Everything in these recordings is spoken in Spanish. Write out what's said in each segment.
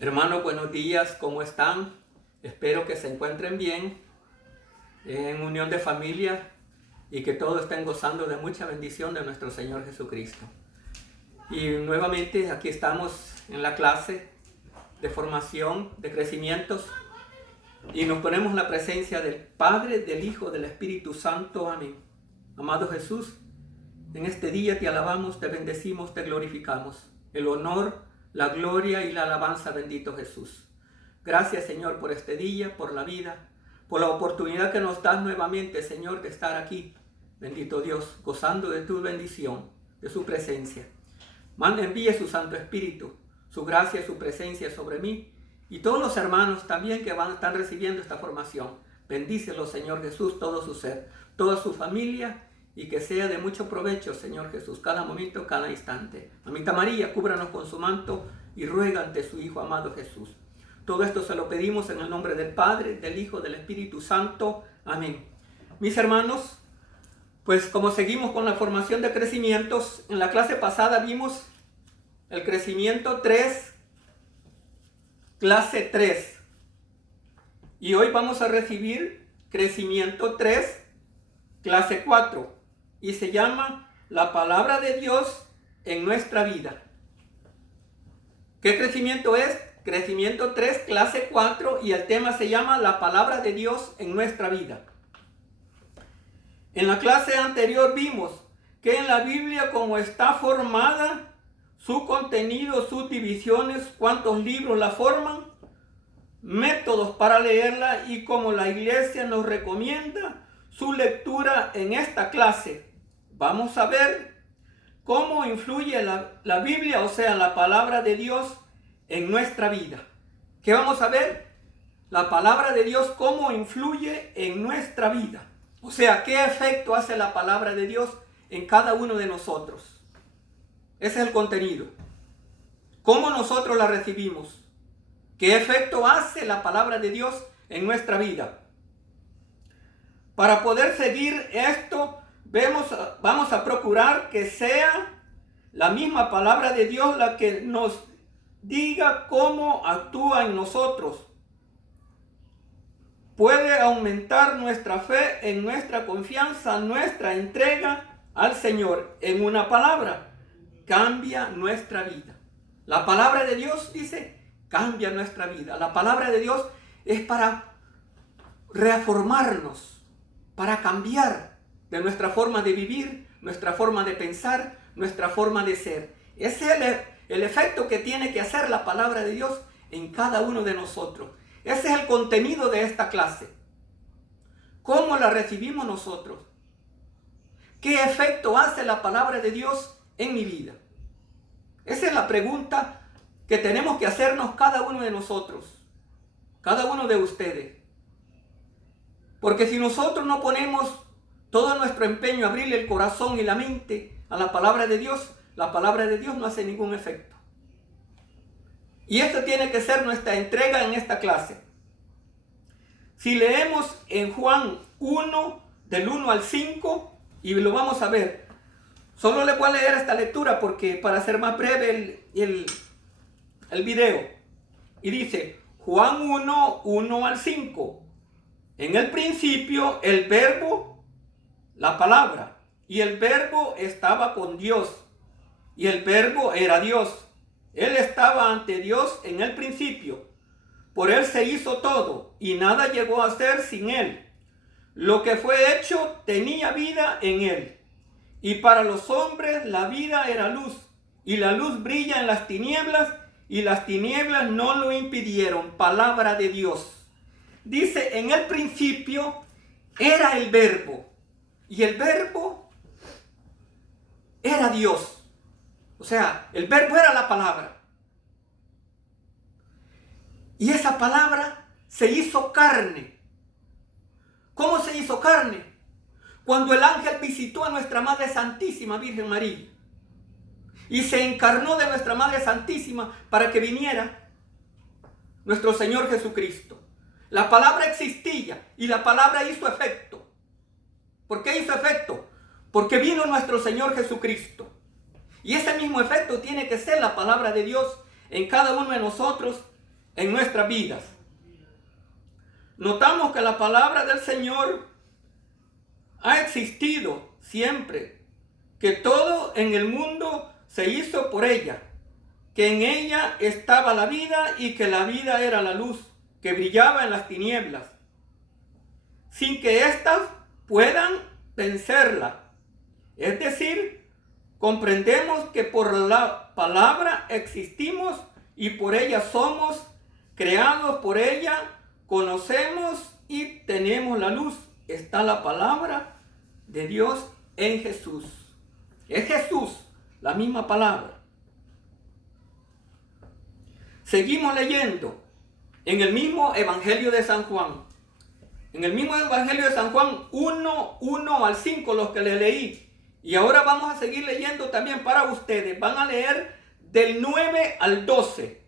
Hermanos, buenos días, ¿cómo están? Espero que se encuentren bien, en unión de familia y que todos estén gozando de mucha bendición de nuestro Señor Jesucristo. Y nuevamente aquí estamos en la clase de formación, de crecimientos, y nos ponemos en la presencia del Padre, del Hijo, del Espíritu Santo. Amén. Amado Jesús, en este día te alabamos, te bendecimos, te glorificamos. El honor, la gloria y la alabanza, bendito Jesús. Gracias, Señor, por este día, por la vida, por la oportunidad que nos das nuevamente, Señor, de estar aquí, bendito Dios, gozando de tu bendición, de su presencia. Envíe su Santo Espíritu, su gracia y su presencia sobre mí y todos los hermanos también que están recibiendo esta formación. Bendícelo, Señor Jesús, todo su ser, toda su familia, y que sea de mucho provecho, Señor Jesús, cada momento, cada instante. Mamita María, cúbranos con su manto y ruega ante su Hijo amado Jesús. Todo esto se lo pedimos en el nombre del Padre, del Hijo, del Espíritu Santo. Amén. Mis hermanos, pues como seguimos con la formación de crecimientos, en la clase pasada vimos el crecimiento 3, clase 3. Y hoy vamos a recibir crecimiento 3, clase 4. Y se llama la palabra de Dios en nuestra vida. ¿Qué crecimiento es? Crecimiento 3, clase 4, y el tema se llama la palabra de Dios en nuestra vida. En la clase anterior vimos que en la Biblia, como está formada, su contenido, sus divisiones, cuántos libros la forman, métodos para leerla y como la iglesia nos recomienda su lectura en esta clase. Vamos a ver cómo influye la Biblia, o sea, la palabra de Dios en nuestra vida. ¿Qué vamos a ver? La palabra de Dios, cómo influye en nuestra vida. O sea, ¿qué efecto hace la palabra de Dios en cada uno de nosotros? Ese es el contenido. ¿Cómo nosotros la recibimos? ¿Qué efecto hace la palabra de Dios en nuestra vida? Para poder seguir esto, vamos a procurar que sea la misma palabra de Dios la que nos diga cómo actúa en nosotros. Puede aumentar nuestra fe, en nuestra confianza, nuestra entrega al Señor. En una palabra, cambia nuestra vida. La palabra de Dios dice, cambia nuestra vida. La palabra de Dios es para reformarnos, para cambiar de nuestra forma de vivir, nuestra forma de pensar, nuestra forma de ser. Ese es el efecto que tiene que hacer la palabra de Dios en cada uno de nosotros. Ese es el contenido de esta clase. ¿Cómo la recibimos nosotros? ¿Qué efecto hace la palabra de Dios en mi vida? Esa es la pregunta que tenemos que hacernos cada uno de nosotros, cada uno de ustedes. Porque si nosotros no ponemos todo nuestro empeño a abrirle el corazón y la mente a la palabra de Dios, la palabra de Dios no hace ningún efecto. Y esto tiene que ser nuestra entrega en esta clase. Si leemos en Juan 1, del 1 al 5, y lo vamos a ver. Solo le voy a leer esta lectura porque para hacer más breve el video. Y dice, Juan 1, 1 al 5. En el principio el verbo, la palabra, y el verbo estaba con Dios, y el verbo era Dios. Él estaba ante Dios en el principio. Por él se hizo todo, y nada llegó a ser sin él. Lo que fue hecho tenía vida en él. Y para los hombres la vida era luz, y la luz brilla en las tinieblas, y las tinieblas no lo impidieron. Palabra de Dios. Dice, en el principio era el verbo, y el verbo era Dios. O sea, el verbo era la palabra. Y esa palabra se hizo carne. ¿Cómo se hizo carne? Cuando el ángel visitó a nuestra Madre Santísima Virgen María y se encarnó de nuestra Madre Santísima para que viniera nuestro Señor Jesucristo. La palabra existía y la palabra hizo efecto. ¿Por qué hizo efecto? Porque vino nuestro Señor Jesucristo. Y ese mismo efecto tiene que ser la palabra de Dios en cada uno de nosotros en nuestras vidas. Notamos que la palabra del Señor ha existido siempre, que todo en el mundo se hizo por ella, que en ella estaba la vida y que la vida era la luz que brillaba en las tinieblas, sin que éstas puedan vencerla. Es decir, comprendemos que por la palabra existimos y por ella somos creados por ella, conocemos y tenemos la luz. Está la palabra de Dios en Jesús. Es Jesús, la misma palabra. Seguimos leyendo en el mismo Evangelio de San Juan. En el mismo Evangelio de San Juan 1 al 5, los que le leí. Y ahora vamos a seguir leyendo también para ustedes. Van a leer del 9 al 12.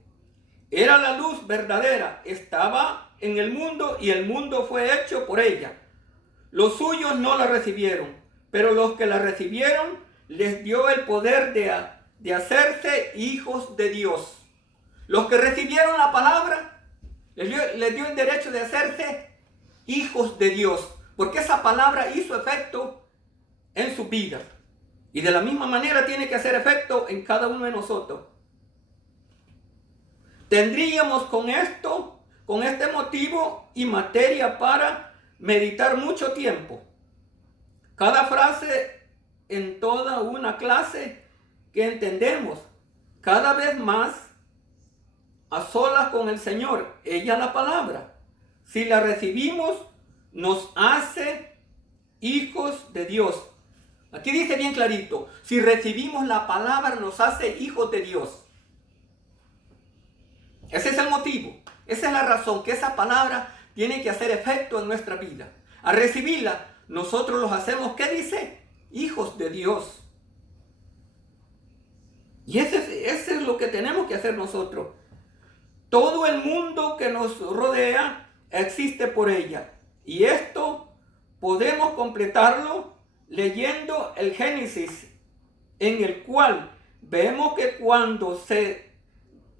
Era la luz verdadera, estaba en el mundo y el mundo fue hecho por ella. Los suyos no la recibieron, pero los que la recibieron les dio el poder de hacerse hijos de Dios. Los que recibieron la palabra les dio el derecho de hacerse hijos de Dios, porque esa palabra hizo efecto en su vida. Y de la misma manera tiene que hacer efecto en cada uno de nosotros. Tendríamos con este motivo y materia para meditar mucho tiempo. Cada frase en toda una clase que entendemos cada vez más a solas con el Señor. Ella la palabra. Si la recibimos, nos hace hijos de Dios. Aquí dice bien clarito, si recibimos la palabra, nos hace hijos de Dios. Ese es el motivo, esa es la razón, que esa palabra tiene que hacer efecto en nuestra vida. Al recibirla, nosotros los hacemos, ¿qué dice? Hijos de Dios. Y ese es lo que tenemos que hacer nosotros. Todo el mundo que nos rodea existe por ella. Y esto podemos completarlo leyendo el Génesis, en el cual vemos que cuando se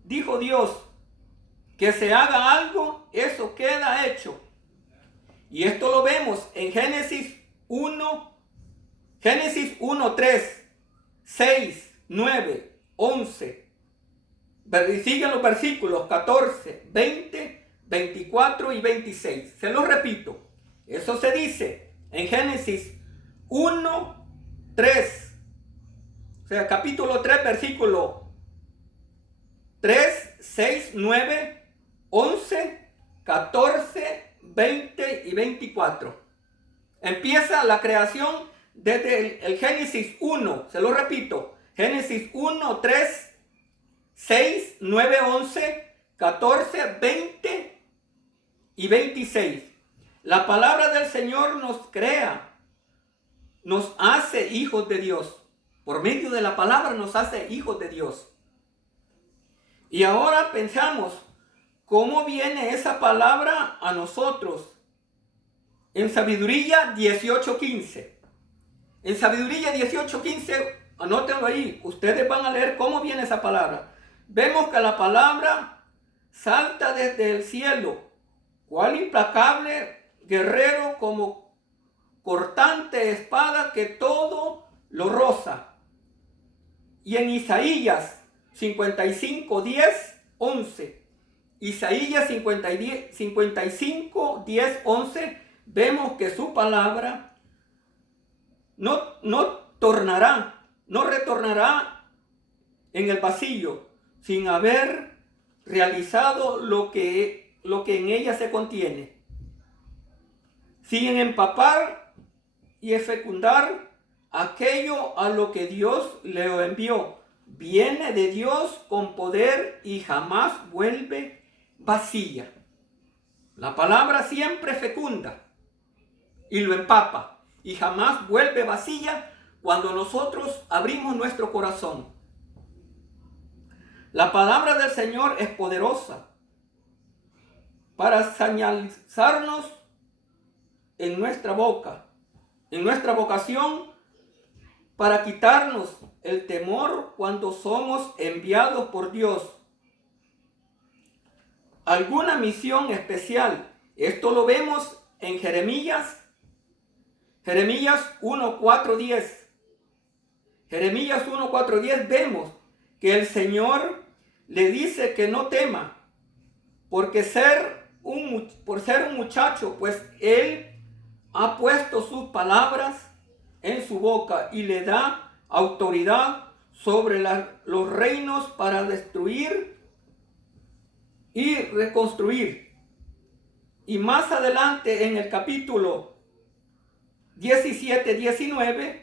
dijo Dios que se haga algo, eso queda hecho. Y esto lo vemos en Génesis 1, 3, 6, 9, 11. Siguen los versículos 14, 20, 24 y 26. Se los repito. Eso se dice en Génesis 1, 3. O sea, capítulo 3, versículo 3, 6, 9, 11, 14, 20 y 24. Empieza la creación desde el Génesis 1. Se lo repito. Génesis 1, 3, 6, 9, 11, 14, 20 y 26. La palabra del Señor nos crea, nos hace hijos de Dios. Por medio de la palabra nos hace hijos de Dios. Y ahora pensamos, ¿cómo viene esa palabra a nosotros? En Sabiduría 18:15. En Sabiduría 18:15, anótenlo ahí, ustedes van a leer cómo viene esa palabra. Vemos que la palabra salta desde el cielo, cual implacable guerrero, como cortante espada que todo lo roza. Y en Isaías 55, 10, 11. Isaías 55, 10, 11. Vemos que su palabra no retornará en el vacío sin haber realizado lo que en ella se contiene. Sin empapar y fecundar aquello a lo que Dios le envió. Viene de Dios con poder y jamás vuelve vacía. La palabra siempre fecunda y lo empapa y jamás vuelve vacía cuando nosotros abrimos nuestro corazón. La palabra del Señor es poderosa para señalizarnos en nuestra boca, en nuestra vocación, para quitarnos el temor cuando somos enviados por Dios alguna misión especial. Esto lo vemos en Jeremías 1:4-10. Jeremías 1:4-10 vemos que el Señor le dice que no tema, por ser un muchacho, pues Él ha puesto sus palabras en su boca y le da autoridad sobre los reinos para destruir y reconstruir. Y más adelante en el capítulo 17-19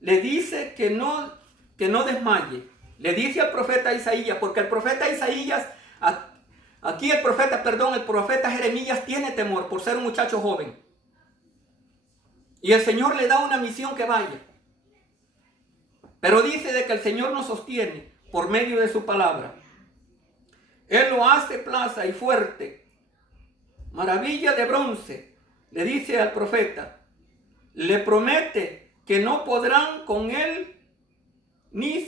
le dice que no desmaye. Le dice al profeta Isaías, porque el profeta Isaías, el profeta Jeremías tiene temor por ser un muchacho joven. Y el Señor le da una misión que vaya. Pero dice de que el Señor nos sostiene por medio de su palabra. Él lo hace plaza y fuerte, maravilla de bronce, le dice al profeta. Le promete que no podrán con él ni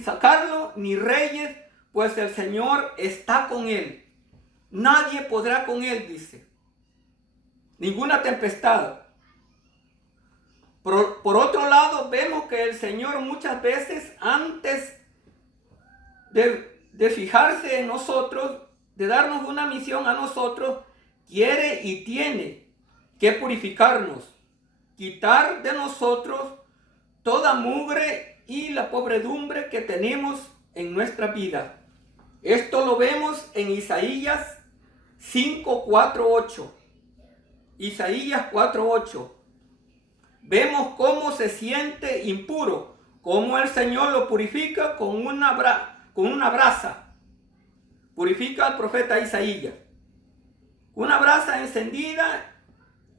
sacarlo, ni reyes, pues el Señor está con él. Nadie podrá con él, dice. Ninguna tempestad. Por otro lado, vemos que el Señor muchas veces, antes de fijarse en nosotros, de darnos una misión a nosotros, quiere y tiene que purificarnos, quitar de nosotros toda mugre y la podredumbre que tenemos en nuestra vida. Esto lo vemos en Isaías 5:4-8. Isaías 4:8. Vemos cómo se siente impuro, cómo el Señor lo purifica con una brasa. Purifica al profeta Isaías. Una brasa encendida,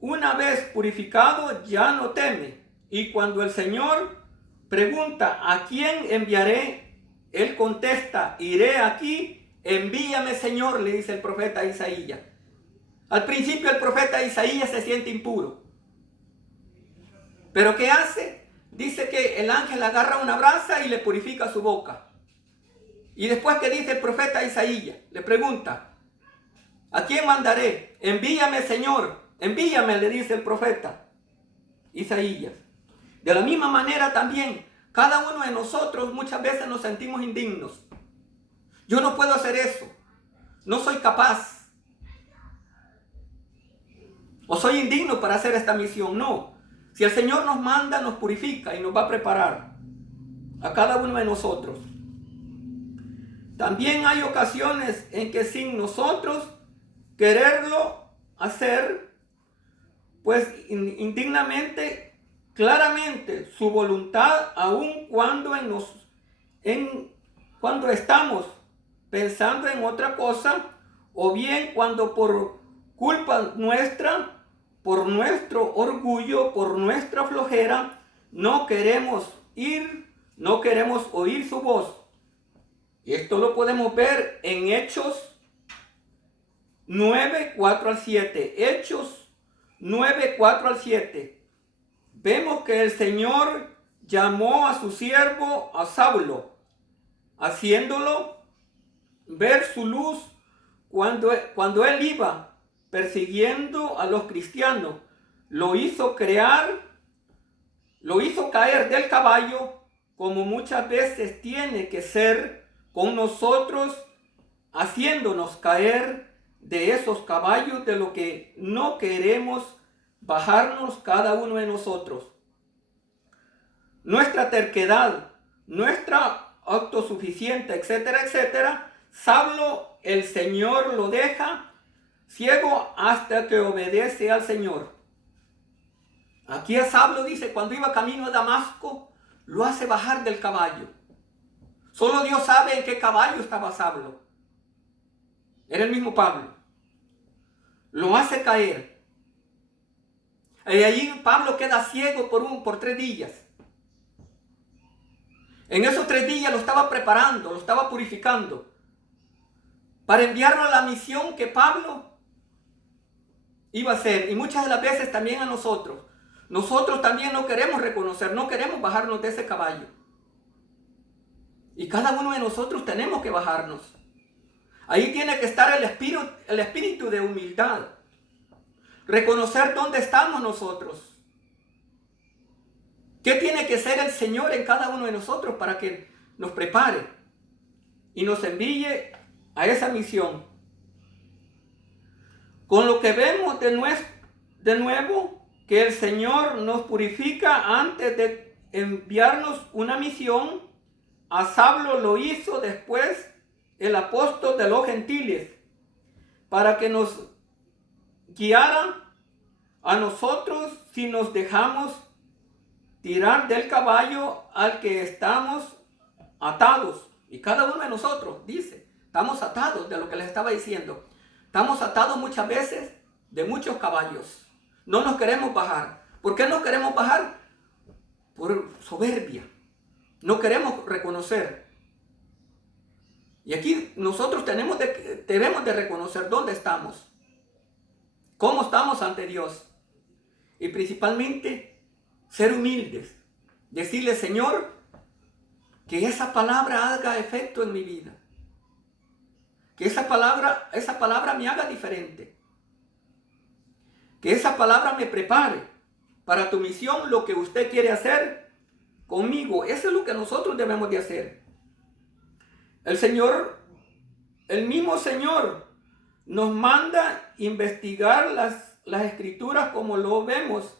una vez purificado, ya no teme. Y cuando el Señor pregunta, ¿a quién enviaré? Él contesta, iré aquí, envíame Señor, le dice el profeta Isaías. Al principio el profeta Isaías se siente impuro. ¿Pero qué hace? Dice que el ángel agarra una brasa y le purifica su boca. Y después, ¿qué dice el profeta Isaías? Le pregunta, ¿a quién mandaré? Envíame Señor, envíame, le dice el profeta Isaías. De la misma manera también, cada uno de nosotros muchas veces nos sentimos indignos. Yo no puedo hacer eso, no soy capaz. O soy indigno para hacer esta misión. No, si el Señor nos manda, nos purifica y nos va a preparar a cada uno de nosotros. También hay ocasiones en que sin nosotros quererlo hacer, pues indignamente, claramente su voluntad, aun cuando cuando estamos pensando en otra cosa, o bien cuando por culpa nuestra, por nuestro orgullo, por nuestra flojera, no queremos oír su voz. Y esto lo podemos ver en Hechos 9:4-7. Hechos 9:4-7. Vemos que el Señor llamó a su siervo a Saulo, haciéndolo ver su luz cuando él iba persiguiendo a los cristianos. Lo hizo caer del caballo, como muchas veces tiene que ser con nosotros, haciéndonos caer de esos caballos de lo que no queremos bajarnos cada uno de nosotros. Nuestra terquedad, nuestra autosuficiencia, etcétera, etcétera, Saulo, el Señor lo deja ciego hasta que obedece al Señor. Aquí a Saulo dice, cuando iba camino a Damasco, lo hace bajar del caballo. Solo Dios sabe en qué caballo estaba Saulo. Era el mismo Pablo. Lo hace caer. Y allí Pablo queda ciego por 3 días. En esos 3 días lo estaba preparando, lo estaba purificando, para enviarlo a la misión que Pablo iba a hacer. Y muchas de las veces también a nosotros. Nosotros también no queremos reconocer, no queremos bajarnos de ese caballo. Y cada uno de nosotros tenemos que bajarnos. Ahí tiene que estar el espíritu de humildad. Reconocer dónde estamos nosotros. ¿Qué tiene que ser el Señor en cada uno de nosotros para que nos prepare y nos envíe a esa misión? Con lo que vemos de nuevo, que el Señor nos purifica antes de enviarnos una misión. A Saulo lo hizo después el apóstol de los gentiles, para que nos guiara a nosotros si nos dejamos tirar del caballo al que estamos atados. Y cada uno de nosotros, dice, estamos atados de lo que les estaba diciendo. Estamos atados muchas veces de muchos caballos. No nos queremos bajar. ¿Por qué no queremos bajar? Por soberbia. No queremos reconocer. Y aquí nosotros debemos de reconocer dónde estamos. Cómo estamos ante Dios. Y principalmente ser humildes. Decirle, Señor, que esa palabra haga efecto en mi vida. Que esa palabra me haga diferente. Que esa palabra me prepare para tu misión, lo que usted quiere hacer conmigo. Eso es lo que nosotros debemos de hacer. El mismo Señor nos manda investigar las escrituras, como lo vemos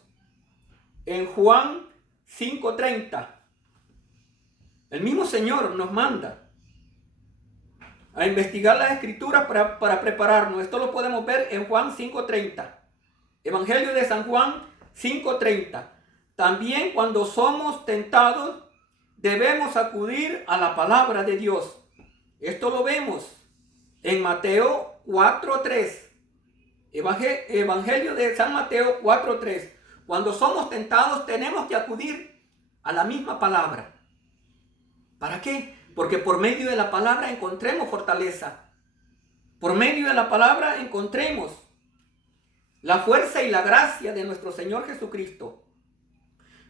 en Juan 5:30. El mismo Señor nos manda a investigar las escrituras para prepararnos. Esto lo podemos ver en Juan 5:30. Evangelio de San Juan 5:30. También cuando somos tentados, debemos acudir a la palabra de Dios. Esto lo vemos en Mateo 4:3. Evangelio de San Mateo 4:3. Cuando somos tentados, tenemos que acudir a la misma palabra. ¿Para qué? Porque por medio de la palabra encontremos fortaleza. Por medio de la palabra encontremos la fuerza y la gracia de nuestro Señor Jesucristo.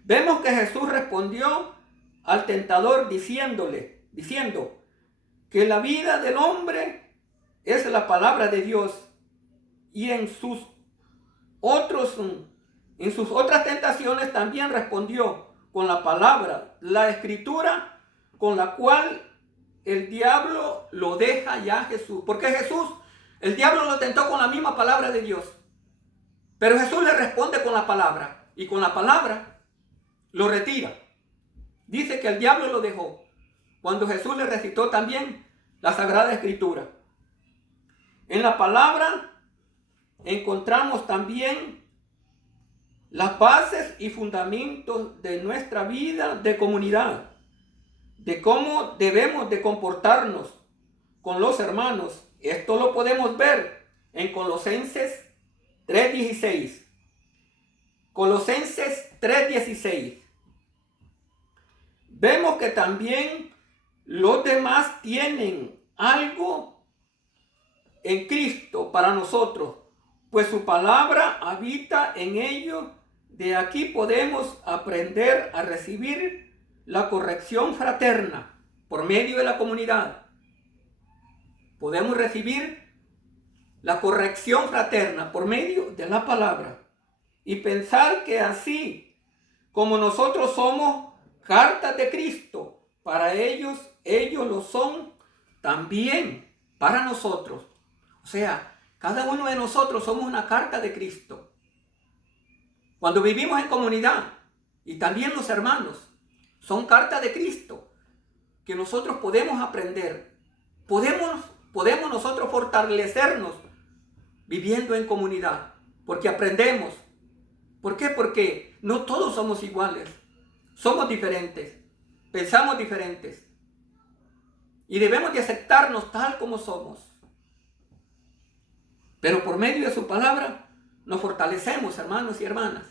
Vemos que Jesús respondió al tentador diciendo que la vida del hombre es la palabra de Dios, y en sus otras tentaciones también respondió con la palabra, la escritura, con la cual el diablo lo deja ya a Jesús. Porque el diablo lo tentó con la misma palabra de Dios. Pero Jesús le responde con la palabra, y con la palabra lo retira. Dice que el diablo lo dejó cuando Jesús le recitó también la Sagrada Escritura. En la palabra encontramos también las bases y fundamentos de nuestra vida de comunidad, de cómo debemos de comportarnos con los hermanos. Esto lo podemos ver en Colosenses 3:16. Colosenses 3:16. Vemos que también los demás tienen algo en Cristo para nosotros, pues su palabra habita en ellos. De aquí podemos aprender a recibir la corrección fraterna por medio de la comunidad. Podemos recibir la corrección fraterna por medio de la palabra. Y pensar que así como nosotros somos cartas de Cristo para ellos, ellos lo son también para nosotros. O sea, cada uno de nosotros somos una carta de Cristo. Cuando vivimos en comunidad, y también los hermanos, son cartas de Cristo que nosotros podemos aprender. Podemos nosotros fortalecernos viviendo en comunidad, porque aprendemos. ¿Por qué? Porque no todos somos iguales. Somos diferentes, pensamos diferentes, y debemos de aceptarnos tal como somos. Pero por medio de su palabra nos fortalecemos, hermanos y hermanas.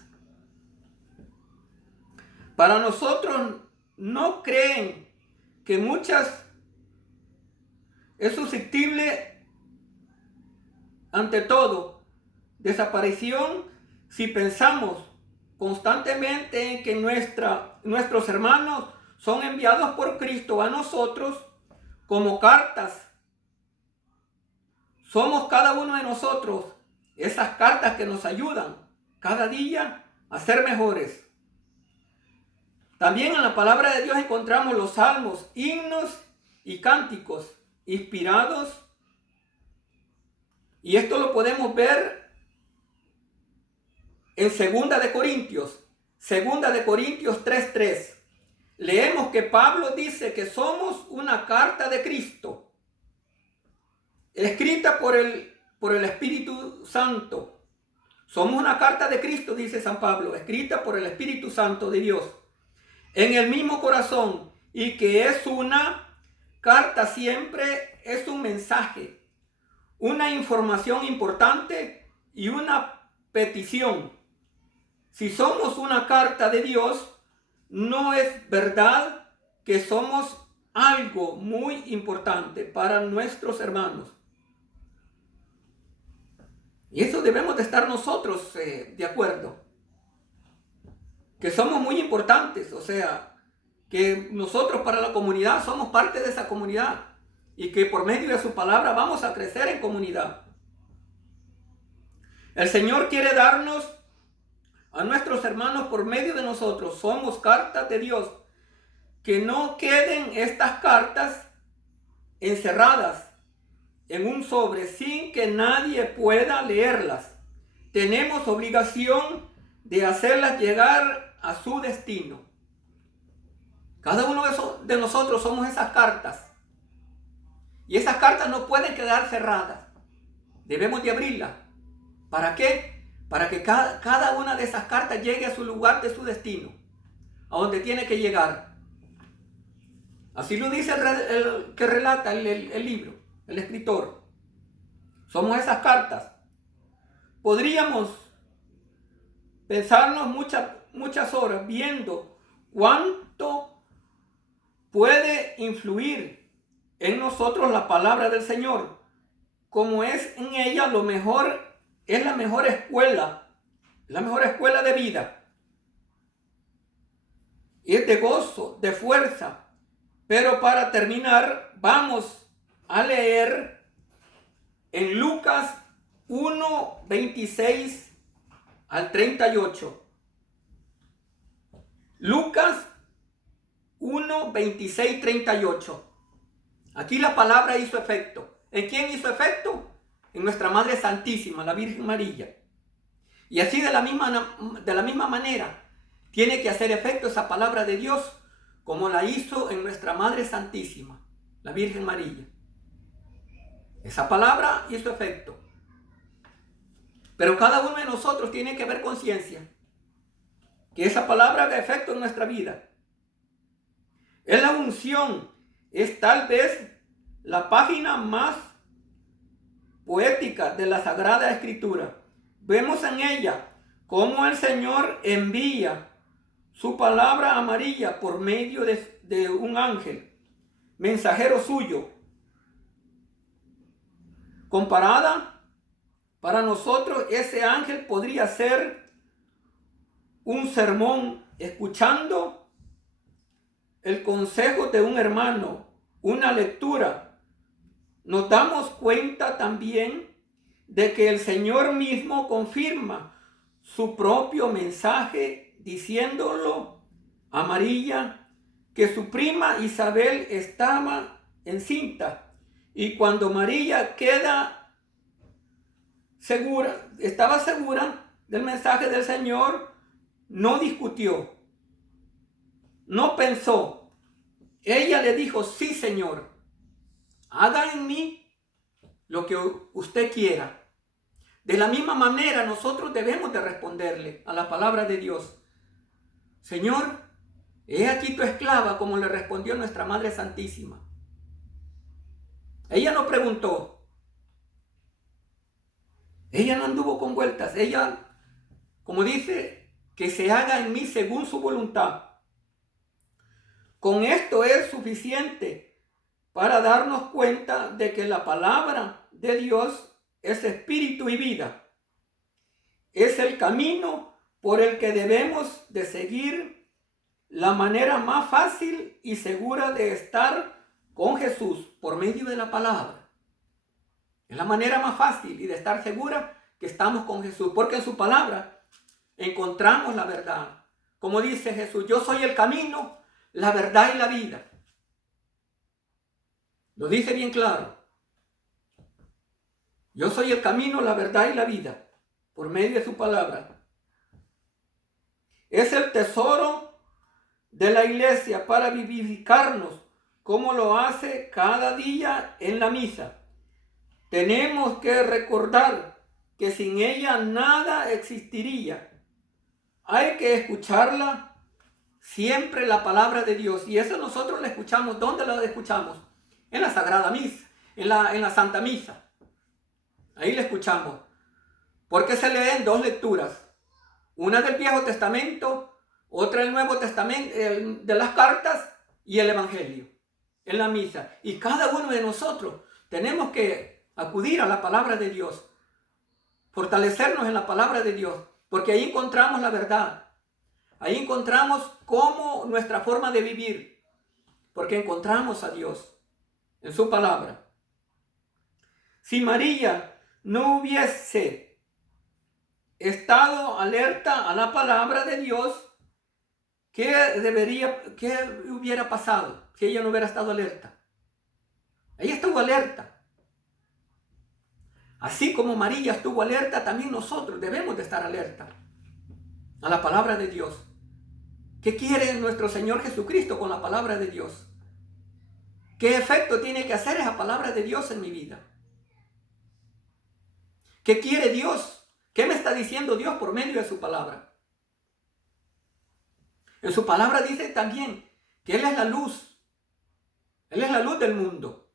Para nosotros, no creen que muchas es susceptible ante todo desaparición si pensamos constantemente en que nuestros hermanos son enviados por Cristo a nosotros como cartas somos cada uno de nosotros esas cartas que nos ayudan cada día a ser mejores. También en la palabra de Dios encontramos los salmos, himnos y cánticos inspirados. Y esto lo podemos ver en 2 de Corintios 3:3. Leemos que Pablo dice que somos una carta de Cristo, escrita por el Espíritu Santo. Somos una carta de Cristo, dice San Pablo, escrita por el Espíritu Santo de Dios, en el mismo corazón, y que es una carta, siempre es un mensaje, una información importante y una petición. Si somos una carta de Dios, no es verdad que somos algo muy importante para nuestros hermanos. Y eso debemos de estar nosotros de acuerdo. Que somos muy importantes, o sea, que nosotros para la comunidad somos parte de esa comunidad y que por medio de su palabra vamos a crecer en comunidad. El Señor quiere darnos a nuestros hermanos por medio de nosotros. Somos cartas de Dios. Que no queden estas cartas encerradas en un sobre sin que nadie pueda leerlas. Tenemos obligación de hacerlas llegar a su destino. Cada uno de nosotros somos esas cartas. Y esas cartas no pueden quedar cerradas. Debemos de abrirlas. ¿Para qué? Para que cada una de esas cartas llegue a su lugar de su destino, a donde tiene que llegar. Así lo dice el que relata el libro, el escritor. Somos esas cartas. Podríamos pensarnos muchas horas viendo cuánto puede influir en nosotros la palabra del Señor, como es en ella lo mejor. Es la mejor escuela de vida. Y es de gozo, de fuerza. Pero para terminar, vamos a leer en Lucas 1:26 al 38. Lucas 1:26, 38. Aquí la palabra hizo efecto. ¿En quién hizo efecto? En nuestra Madre Santísima, la Virgen María. Y así de la misma manera tiene que hacer efecto esa palabra de Dios como la hizo en nuestra Madre Santísima, la Virgen María. Esa palabra hizo efecto. Pero cada uno de nosotros tiene que haber conciencia que esa palabra haga efecto en nuestra vida. Es la unción, es tal vez la página más poética de la Sagrada Escritura. Vemos en ella cómo el Señor envía su palabra a María por medio de un ángel, mensajero suyo. Comparada, para nosotros ese ángel podría ser un sermón, escuchando el consejo de un hermano, una lectura. Nos damos cuenta también de que el Señor mismo confirma su propio mensaje diciéndolo a María que su prima Isabel estaba encinta. Y cuando María estaba segura del mensaje del Señor, no discutió, no pensó. Ella le dijo: sí, Señor, haga en mí lo que usted quiera. De la misma manera nosotros debemos de responderle a la palabra de Dios: Señor, he aquí tu esclava, como le respondió nuestra Madre Santísima. Ella no preguntó, ella no anduvo con vueltas, ella, como dice, que se haga en mí según su voluntad. Con esto es suficiente para darnos cuenta de que la palabra de Dios es espíritu y vida. Es el camino por el que debemos de seguir, la manera más fácil y segura de estar con Jesús por medio de la palabra. Es la manera más fácil y de estar segura que estamos con Jesús, porque en su palabra encontramos la verdad. Como dice Jesús, yo soy el camino, la verdad y la vida. Lo dice bien claro. Yo soy el camino, la verdad y la vida, por medio de su palabra. Es el tesoro de la iglesia para vivificarnos, como lo hace cada día en la misa. Tenemos que recordar que sin ella nada existiría. Hay que escucharla siempre, la palabra de Dios. Y eso nosotros la escuchamos. ¿Dónde la escuchamos? En la Sagrada Misa, en la Santa Misa. Ahí la escuchamos. Porque se leen dos lecturas. Una del Viejo Testamento, otra del Nuevo Testamento, de las cartas y el Evangelio. En la misa. Y cada uno de nosotros tenemos que acudir a la palabra de Dios. Fortalecernos en la palabra de Dios. Porque ahí encontramos la verdad. Ahí encontramos cómo nuestra forma de vivir. Porque encontramos a Dios en su palabra. Si María no hubiese estado alerta a la palabra de Dios, ¿qué hubiera pasado si ella no hubiera estado alerta? Ella estuvo alerta. Así como María estuvo alerta, también nosotros debemos de estar alerta a la palabra de Dios. ¿Qué quiere nuestro Señor Jesucristo con la palabra de Dios? ¿Qué efecto tiene que hacer esa palabra de Dios en mi vida? ¿Qué quiere Dios? ¿Qué me está diciendo Dios por medio de su palabra? En su palabra dice también que Él es la luz. Él es la luz del mundo.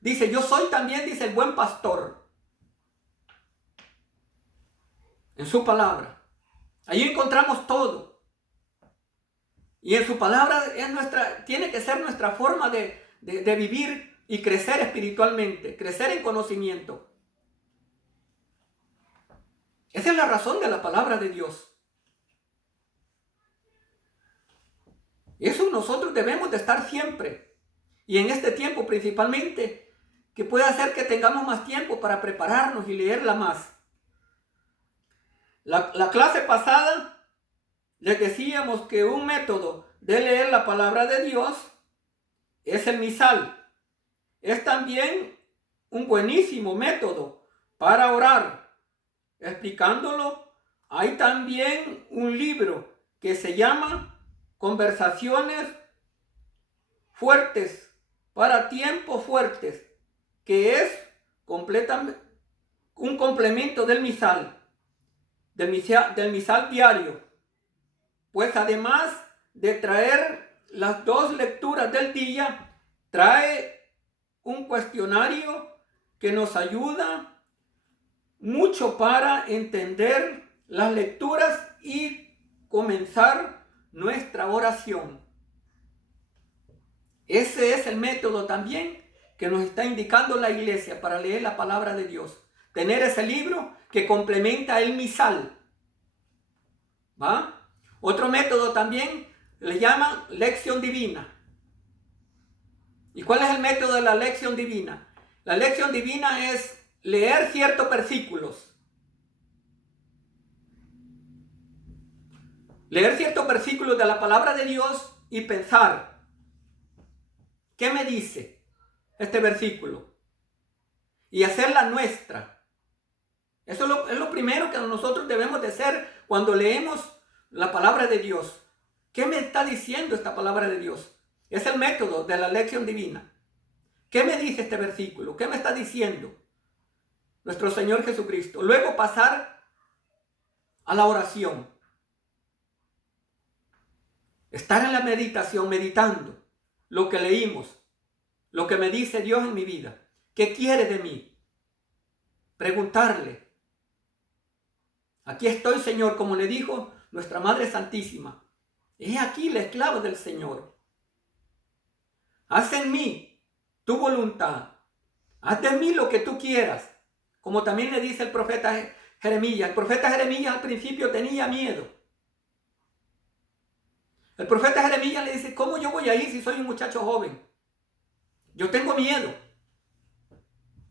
Dice, yo soy también, dice el buen pastor. En su palabra. Ahí encontramos todo. Y en su palabra tiene que ser nuestra forma de vivir y crecer espiritualmente, crecer en conocimiento. Esa es la razón de la palabra de Dios. Eso nosotros debemos de estar siempre. Y en este tiempo principalmente, que puede hacer que tengamos más tiempo para prepararnos y leerla más. La clase pasada les decíamos que un método de leer la palabra de Dios es el misal. Es también un buenísimo método para orar. Explicándolo, hay también un libro que se llama Conversaciones Fuertes para Tiempos Fuertes, que es completamente un complemento del misal diario. Pues además de traer las dos lecturas del día, trae un cuestionario que nos ayuda mucho para entender las lecturas y comenzar nuestra oración. Ese es el método también que nos está indicando la iglesia para leer la palabra de Dios. Tener ese libro que complementa el misal. ¿Va? Otro método también le llaman lección divina. ¿Y cuál es el método de la lección divina? La lección divina es leer ciertos versículos. Leer ciertos versículos de la palabra de Dios y pensar, ¿qué me dice este versículo? Y hacerla nuestra. Eso es lo primero que nosotros debemos de hacer cuando leemos la palabra de Dios. ¿Qué me está diciendo esta palabra de Dios? Es el método de la lección divina. ¿Qué me dice este versículo? ¿Qué me está diciendo nuestro Señor Jesucristo? Luego pasar a la oración. Estar en la meditación, meditando lo que leímos, lo que me dice Dios en mi vida. ¿Qué quiere de mí? Preguntarle. Aquí estoy, Señor, como le dijo nuestra Madre Santísima. He aquí la esclava del Señor. Haz en mí tu voluntad. Haz de mí lo que tú quieras. Como también le dice el profeta Jeremías. El profeta Jeremías al principio tenía miedo. El profeta Jeremías le dice, ¿cómo yo voy a ir si soy un muchacho joven? Yo tengo miedo.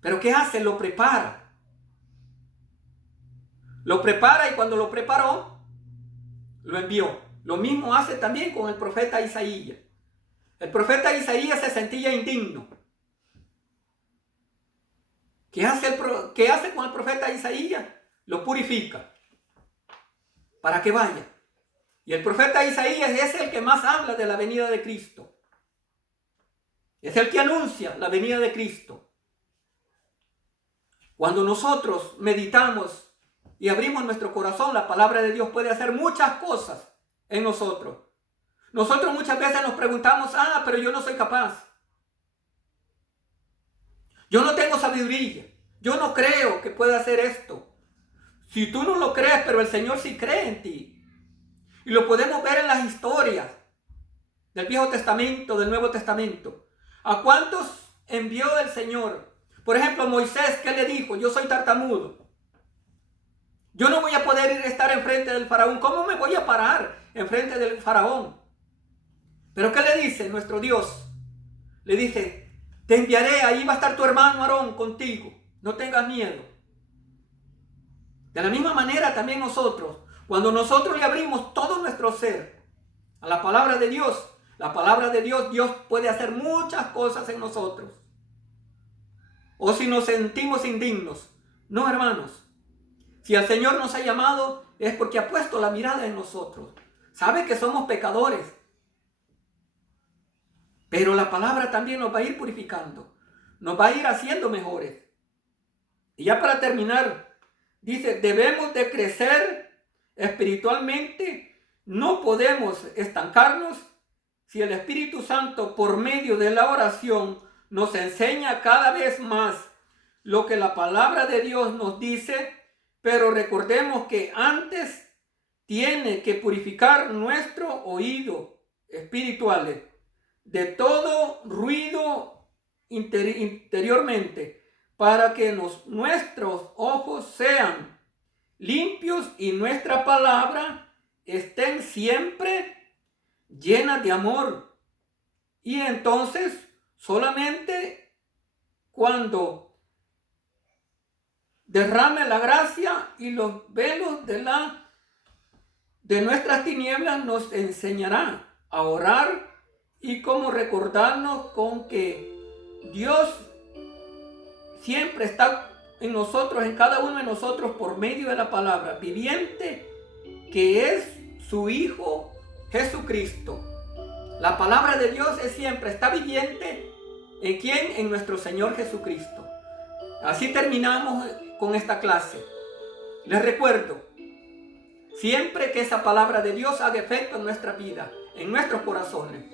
Pero ¿qué hace? Lo prepara. Lo prepara, y cuando lo preparó, lo envió. Lo mismo hace también con el profeta Isaías. El profeta Isaías se sentía indigno. ¿Qué hace con el profeta Isaías? Lo purifica para que vaya. Y el profeta Isaías es el que más habla de la venida de Cristo. Es el que anuncia la venida de Cristo. Cuando nosotros meditamos y abrimos nuestro corazón, la palabra de Dios puede hacer muchas cosas en nosotros. Nosotros muchas veces nos preguntamos, pero yo no soy capaz. Yo no tengo sabiduría. Yo no creo que pueda hacer esto. Si tú no lo crees, pero el Señor sí cree en ti. Y lo podemos ver en las historias del Viejo Testamento, del Nuevo Testamento. ¿A cuántos envió el Señor? Por ejemplo, Moisés, ¿qué le dijo? Yo soy tartamudo. Yo no voy a poder ir a estar enfrente del faraón. ¿Cómo me voy a parar enfrente del faraón? Pero ¿qué le dice nuestro Dios? Le dice, te enviaré, ahí va a estar tu hermano Aarón contigo. No tengas miedo. De la misma manera también nosotros, cuando nosotros le abrimos todo nuestro ser a la palabra de Dios, Dios puede hacer muchas cosas en nosotros. O si nos sentimos indignos. No, hermanos. Si el Señor nos ha llamado, es porque ha puesto la mirada en nosotros. Sabe que somos pecadores. Pero la palabra también nos va a ir purificando. Nos va a ir haciendo mejores. Y ya para terminar, dice, debemos de crecer espiritualmente. No podemos estancarnos si el Espíritu Santo, por medio de la oración, nos enseña cada vez más lo que la palabra de Dios nos dice. Pero recordemos que antes tiene que purificar nuestro oído espirituales de todo ruido interiormente, para que nuestros ojos sean limpios y nuestra palabra estén siempre llenas de amor. Y entonces solamente cuando derrame la gracia y los velos de nuestras tinieblas nos enseñará a orar y cómo recordarnos con que Dios siempre está en nosotros, en cada uno de nosotros, por medio de la palabra viviente, que es su Hijo Jesucristo. La palabra de Dios está viviente. ¿En quién? En nuestro Señor Jesucristo. Así terminamos con esta clase. Les recuerdo, siempre que esa palabra de Dios haga efecto en nuestra vida, en nuestros corazones,